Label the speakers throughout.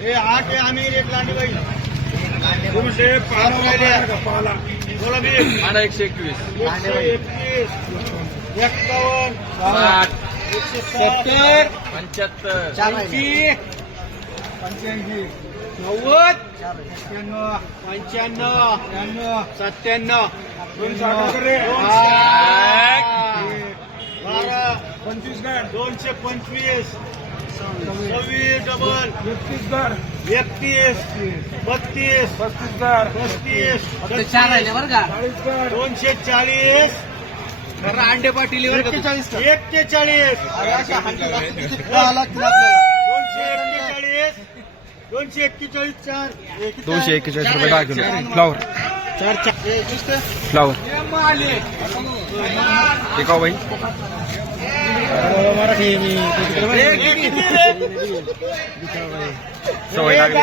Speaker 1: हे आठ आहे आमिर एक लांडी बाई. बोला बी
Speaker 2: आडा एकशे एकवीस.
Speaker 1: एकशे एकवीस. एक्कावन्न
Speaker 2: साठ.
Speaker 1: एकशे सत्तर.
Speaker 2: पंच्याहत्तर.
Speaker 1: ऐंशी. पंच्याऐंशी. नव्वद. पंच्याण्णव. त्र्याण्णव सत्त्याण्णव. बारा. पंचवीस दोनशे पंचवीस. सव्वीस डबल एकतीस एकतीस. बत्तीस. पस्तीस. पस्तीस
Speaker 3: चार राहिले बरं का?
Speaker 1: दोनशे चाळीस.
Speaker 3: अंडे पाटील
Speaker 1: एक्केचाळीस एक्केचाळीस दोनशे एक्केचाळीस दोनशे एक्केचाळीस चार.
Speaker 2: दोनशे एक्केचाळीस रुपये दहा किलो फ्लावर
Speaker 1: चार चार.
Speaker 2: फ्लावर का बाई? सवय लागली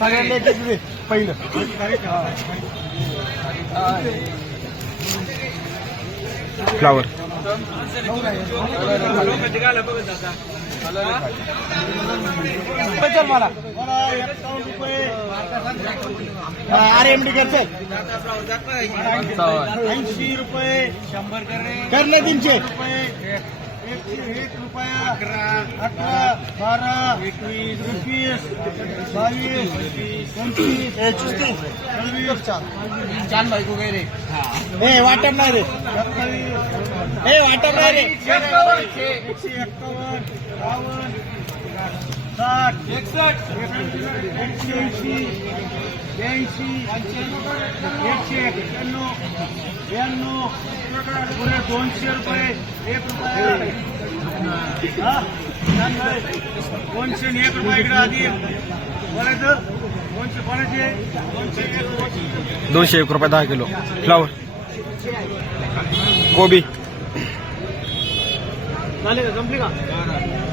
Speaker 1: सगळ्यांना पहिलं
Speaker 2: फ्लावर
Speaker 1: मला आर एम डी कर ऐंशी रुपये शंभर करणे तीनशे एकशे एक रुपया अकरा अकरा बारा एकवीस एकवीस बावीस पंचवीस चौतीस सव्वीस
Speaker 3: छान बायको वगैरे
Speaker 1: हे वाटत नाही रे सत्तावीस हे वाटत नाही रे एकशे एक्कावन्न बावन्न साठ एकसष्ट. एकशे ऐंशी. ब्याऐंशी. एकशे एक्क्याण्णव. ब्याण्णव. पुढे दोनशे रुपये. एक रुपया. दोनशे एक रुपये इकडे आधी. बोलायचं दोनशे कोणाचे दोनशे एक
Speaker 2: दोनशे एक. रुपये दहा किलो. फ्लावर. कोबी
Speaker 1: झाले का? संपली का?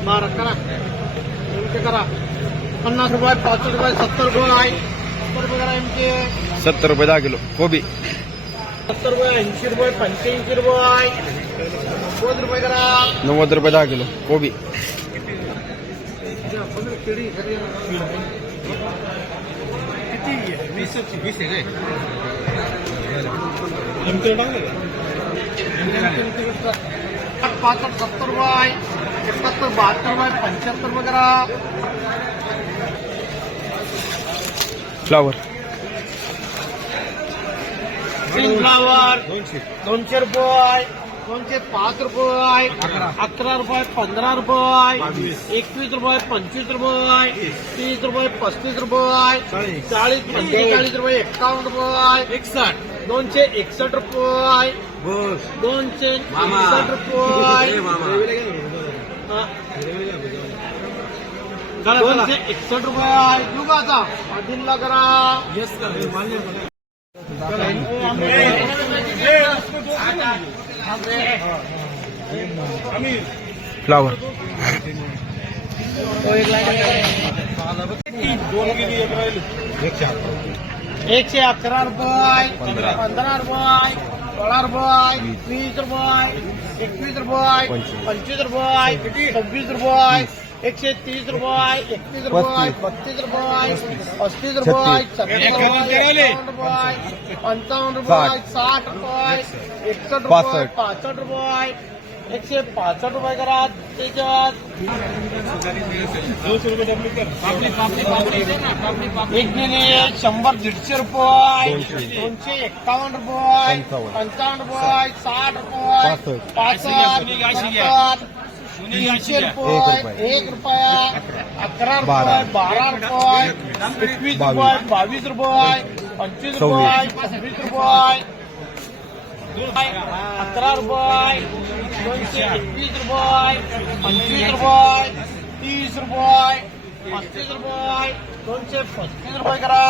Speaker 1: बारा. करा. एमके करा. पन्नास रुपये पाच रुपये सत्तर रुपये आहे. सत्तर रुपये करा एमके
Speaker 2: सत्तर रुपये दहा किलो. कोबी.
Speaker 1: सत्तर रुपये ऐंशी रुपये पंच्याऐंशी रुपये नव्वद रुपये करा.
Speaker 2: नव्वद रुपये दहा किलो. कोबी.
Speaker 1: किती वीस वीस आहे. पासष्ट सत्तर रुपये एकाहत्तर बहात्तर पंच्याहत्तर रुपये करा
Speaker 2: फ्लावर
Speaker 1: ग्रीन फ्लावर दोनशे रुपये दोनशे पाच रुपये अकरा. रुपये पंधरा रुपये एकवीस रुपये पंचवीस रुपये तीस. रुपये पस्तीस रुपये चाळीस. पंचेचाळीस रुपये एक्कावन्न रुपये एकसष्ट. दोनशे एकसष्ट रुपये दोनशे एकसष्ट रुपये हा. दोनशे एकसष्ट रुपये. आता अधीनला करा
Speaker 2: फ्लावर
Speaker 1: एकशे अकरा रुपये पंधरा. रुपये सोळा रुपये वीस रुपये एकवीस रुपये पंचवीस रुपये सव्वीस रुपये एकशे तीस रुपये एकतीस रुपये बत्तीस रुपये पस्तीस रुपये छत्तीस. रुपये पंचावन रुपये पंचावन्न रुपये साठ रुपये एकसठ रुपये.
Speaker 2: पासष्ट
Speaker 1: रुपये एकशे पासष्ट रुपये करा त्याच्यात एक मिनिट शंभर दीडशे रुपये दोनशे एक्कावन्न रुपये
Speaker 2: पंचावन्न.
Speaker 1: पंचावन्न रुपये साठ रुपये पासष्ट सत्तर दीडशे रुपये एक रुपया अकरा रुपये बारा रुपये एकवीस रुपये बावीस रुपये पंचवीस रुपये सव्वीस रुपये अकरा रुपये दोनशे एकवीस रुपये पंचवीस रुपये तीस रुपये पस्तीस रुपये दोनशे पस्तीस रुपये करा.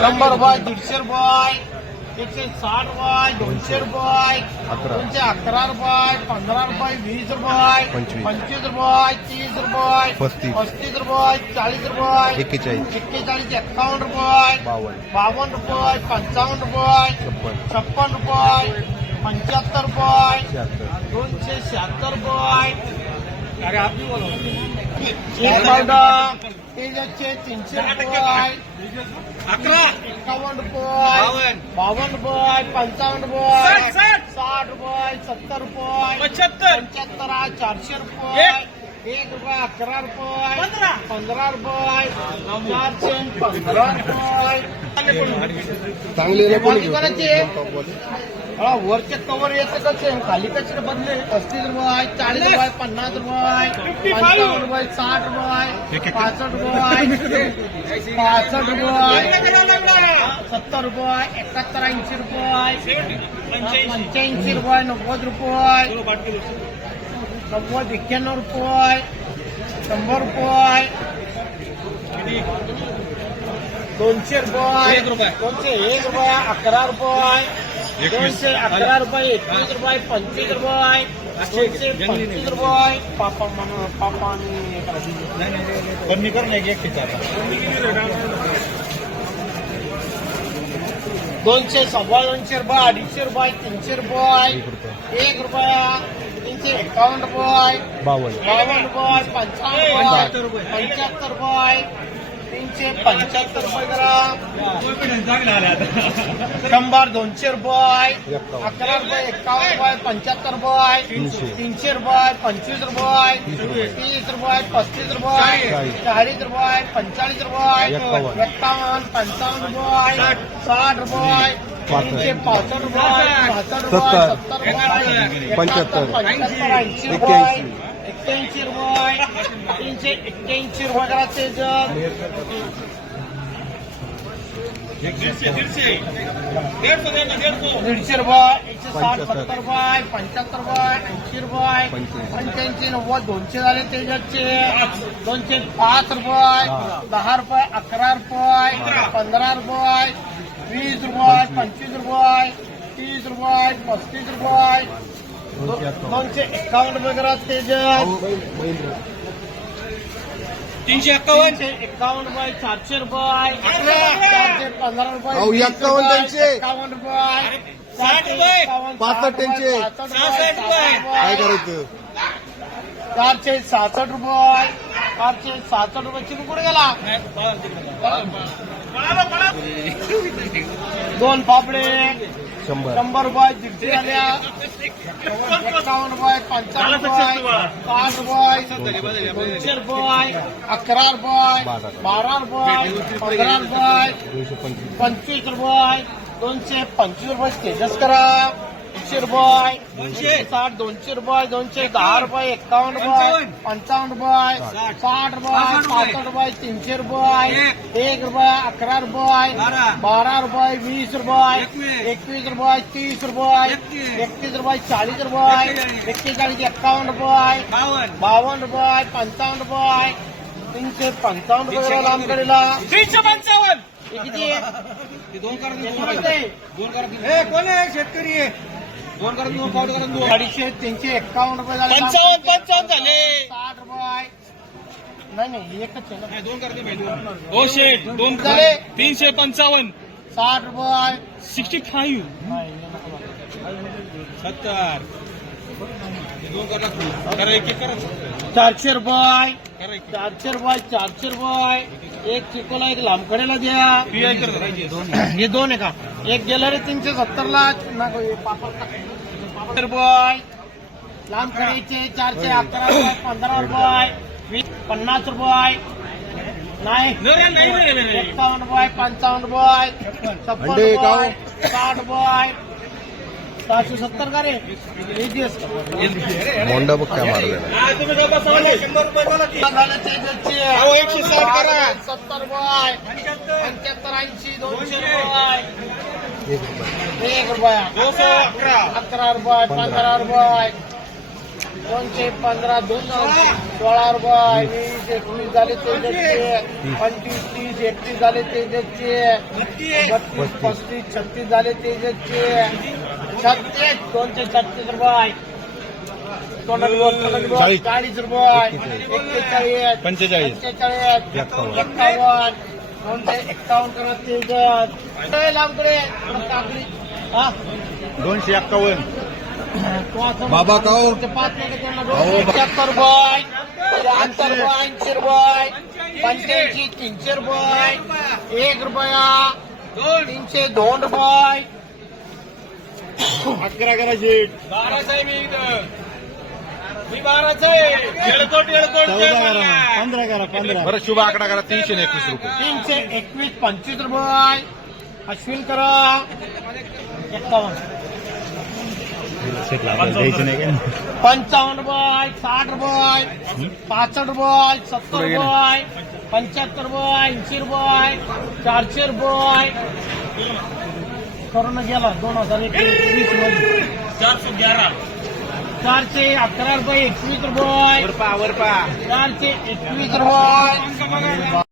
Speaker 1: शंभर रुपये दीडशे रुपये एकशे साठ रुपये दोनशे रुपये
Speaker 2: अकरा.
Speaker 1: दोनशे अकरा रुपये पंधरा रुपये वीस रुपये
Speaker 2: पंचवीस.
Speaker 1: पंचवीस रुपये तीस रुपये
Speaker 2: पस्तीस.
Speaker 1: पस्तीस रुपये चाळीस रुपये
Speaker 2: एक्केचाळीस.
Speaker 1: एक्केचाळीस एक्कावन्न रुपये
Speaker 2: बावन्न.
Speaker 1: बावन्न रुपये पंचावन्न रुपये
Speaker 2: छप्पन.
Speaker 1: छप्पन रुपये पंच्याहत्तर रुपये
Speaker 2: शहात्तर.
Speaker 1: दोनशे शहात्तर रुपये. अरे एक पावडर तेजाचे तीनशे रुपये. अकरा. एकावन्न रुपये. बावन्न. रुपये पंचावन्न रुपये. साठ रुपये सत्तर रुपये. पंच्याहत्तर. आहे चारशे रुपये. एक. रुपये अकरा रुपये. पंधरा. रुपये. चारशे पंधरा रुपये.
Speaker 2: चांगले
Speaker 1: हा, वरचे कवर येते कसे खाली कसे बदले पस्तीस रुपये चाळीस रुपये पन्नास रुपये पंचावन्न रुपये साठ रुपये पासष्ट रुपये पासष्ट रुपये सत्तर रुपये एकाहत्तर ऐंशी रुपये पंच्याऐंशी रुपये नव्वद रुपये नव्वद एक्क्याण्णव रुपये शंभर रुपये दोनशे रुपये दोनशे एक रुपये अकरा रुपये दोनशे अकरा रुपये एकवीस रुपये पंचवीस रुपये दोनशे पंचवीस रुपये. पापा म्हणून पापा दोनशे सव्वा दोनशे रुपये अडीचशे रुपये तीनशे रुपये एक रुपया. तीनशे एकावन्न रुपये
Speaker 2: बावन्न.
Speaker 1: बावन्न रुपये पंचावन्न रुपये पंच्याहत्तर रुपये. तीनशे पंच्याहत्तर रुपये ग्राम शंभर दोनशे रुपये अकरा रुपये एकावन्न रुपये पंच्याहत्तर रुपये
Speaker 2: तीनशे.
Speaker 1: रुपये पंचवीस रुपये तीस रुपये पस्तीस रुपये
Speaker 2: चाळीस.
Speaker 1: रुपये पंचाळीस रुपये
Speaker 2: एक्कावन्न.
Speaker 1: एक्कावन्न पंचावन्न रुपये साठ रुपये
Speaker 2: पासष्ट.
Speaker 1: रुपये
Speaker 2: सत्तर. पंच्याहत्तर. एक्क्याऐंशी.
Speaker 1: एक्क्याऐंशी रुपये तीनशे एक्क्याऐंशी रुपये जग दीडशे रुपये एकशे साठ सत्तर रुपये पंच्याहत्तर रुपये ऐंशी रुपये
Speaker 2: पंच्याऐंशी.
Speaker 1: नव्वद दोनशे झाले तेजाचे दोनशे पाच रुपये दहा रुपये अकरा रुपये पंधरा रुपये वीस रुपये पंचवीस रुपये तीस रुपये पस्तीस रुपये दोनशे एकावन्न करा तेजस
Speaker 3: तीनशे एक्कावन्न
Speaker 1: एकावन्न रुपये चारशे रुपये चारशे पंधरा रुपये
Speaker 2: एक्कावन्न
Speaker 1: रुपये,
Speaker 2: त्यांचे.
Speaker 1: एक्कावन्न रुपये
Speaker 3: साठ रुपये.
Speaker 2: पासष्ट
Speaker 1: साठ रुपये,
Speaker 2: त्यांचे.
Speaker 1: पासष्ट
Speaker 3: सहासष्ट रुपये.
Speaker 2: काय करायचं
Speaker 1: चारशे सहासष्ट रुपये चारशे सहासष्ट रुपये चिरू कुठे गेला दोन पापडे
Speaker 2: शंभर.
Speaker 1: शंभर रुपये दीडशे झाल्या एकावन्न रुपये पंचावन्न रुपये साठ रुपये दोनशे रुपये. अकरा रुपये. बारा रुपये पंधरा रुपये
Speaker 2: दोनशे पंचवीस.
Speaker 1: पंचवीस रुपये दोनशे पंचवीस रुपये. तेजस करा. एकशे रुपये दोनशे. साठ दोनशे रुपये दोनशे दहा रुपये एकावन्न रुपये पंचावन्न रुपये साठ. रुपये पासष्ट रुपये. तीनशे रुपये एक. रुपये अकरा रुपये बारा. रुपये वीस रुपये एकवीस. रुपये तीस रुपये एकतीस रुपये चाळीस रुपये एक्केचाळीस एक्कावन्न रुपये बावन्न. रुपये पंचावन्न रुपये तीनशे पंचावन्न रुपये लांबकडीला
Speaker 3: तीनशे पंचावन्न.
Speaker 1: किती
Speaker 3: दोन करा कोण आहे? शेतकरी आहे. दोन करा दोन पावडे करा दोन
Speaker 1: अडीचशे तीनशे एक्कावन्न रुपये झाले.
Speaker 3: पंचावन्न पंचावन्न झाले.
Speaker 1: साठ रुपये. नाही नाही एकच आहे ना.
Speaker 3: दोन करा हो शेठ दोन
Speaker 1: झाले?
Speaker 3: तीनशे पंचावन्न.
Speaker 1: साठ रुपये.
Speaker 3: Sixty five.
Speaker 1: नाही हे नको मला.
Speaker 3: सत्तर. दोन करा करा एक एक करा.
Speaker 1: चारशे रुपये. चारशे रुपये चारशे रुपये. एक चिकोला एक लांबकडेला द्या. हे दोन आहे का? एक गेलं रे तीनशे सत्तरला. पापड टाक. पापड रुपये. लांब कढईचे चारशे अकरा रुपये पंधरा रुपये. वीस पन्नास रुपये. नाही.
Speaker 3: नाही, नाही, नाही, नाही.
Speaker 1: एकावन्न रुपये पंचावन्न रुपये. छप्पन? रुपये साठ रुपये. सहाशे सत्तर का रे? दिवस
Speaker 2: मोंडा बघ काय मारलेला
Speaker 3: एकशे साठ करा.
Speaker 1: सत्तर रुपये. पंच्याहत्तर ऐंशी दोनशे रुपये
Speaker 2: एक रुपये.
Speaker 3: अकरा
Speaker 1: अकरा रुपये पंधरा रुपये. दोनशे पंधरा दोन. सोळा रुपये वीस एकवीस झाले तेजसचे. पंचवीस तीस एकतीस झाले तेजसचे. बत्तीस पस्तीस छत्तीस झाले तेजसचे. छत्तीस दोनशे छत्तीस रुपये
Speaker 2: चाळीस
Speaker 1: रुपये एक्केचाळीस
Speaker 2: बाबा का
Speaker 1: पाच रुपये पंच्याहत्तर रुपये तीनशे रुपये एक रुपया तीनशे दोन रुपये।
Speaker 2: अकरा करा शेट
Speaker 3: जय मल्हार.
Speaker 2: पंधरा करा पंधरा. बरं शुभ आकडा करा तीनशे आणि एकवीस रुपये.
Speaker 1: तीनशे एकवीस पंचवीस रुपये. अश्विन करा. एक्कावन्न
Speaker 2: द्यायचे नाही काय?
Speaker 1: पंचावन्न रुपये साठ रुपये पासष्ट रुपये सत्तर. रुपये पंच्याहत्तर रुपये ऐंशी रुपये चारशे रुपये. करोना गेला दोन हज़ार एकवीस मध्ये
Speaker 3: चारशे ग्यारा
Speaker 1: चारशे अकरा रुपये एकवीस रुपये
Speaker 3: वरपा वरपा
Speaker 1: चारशे एकवीस रुपये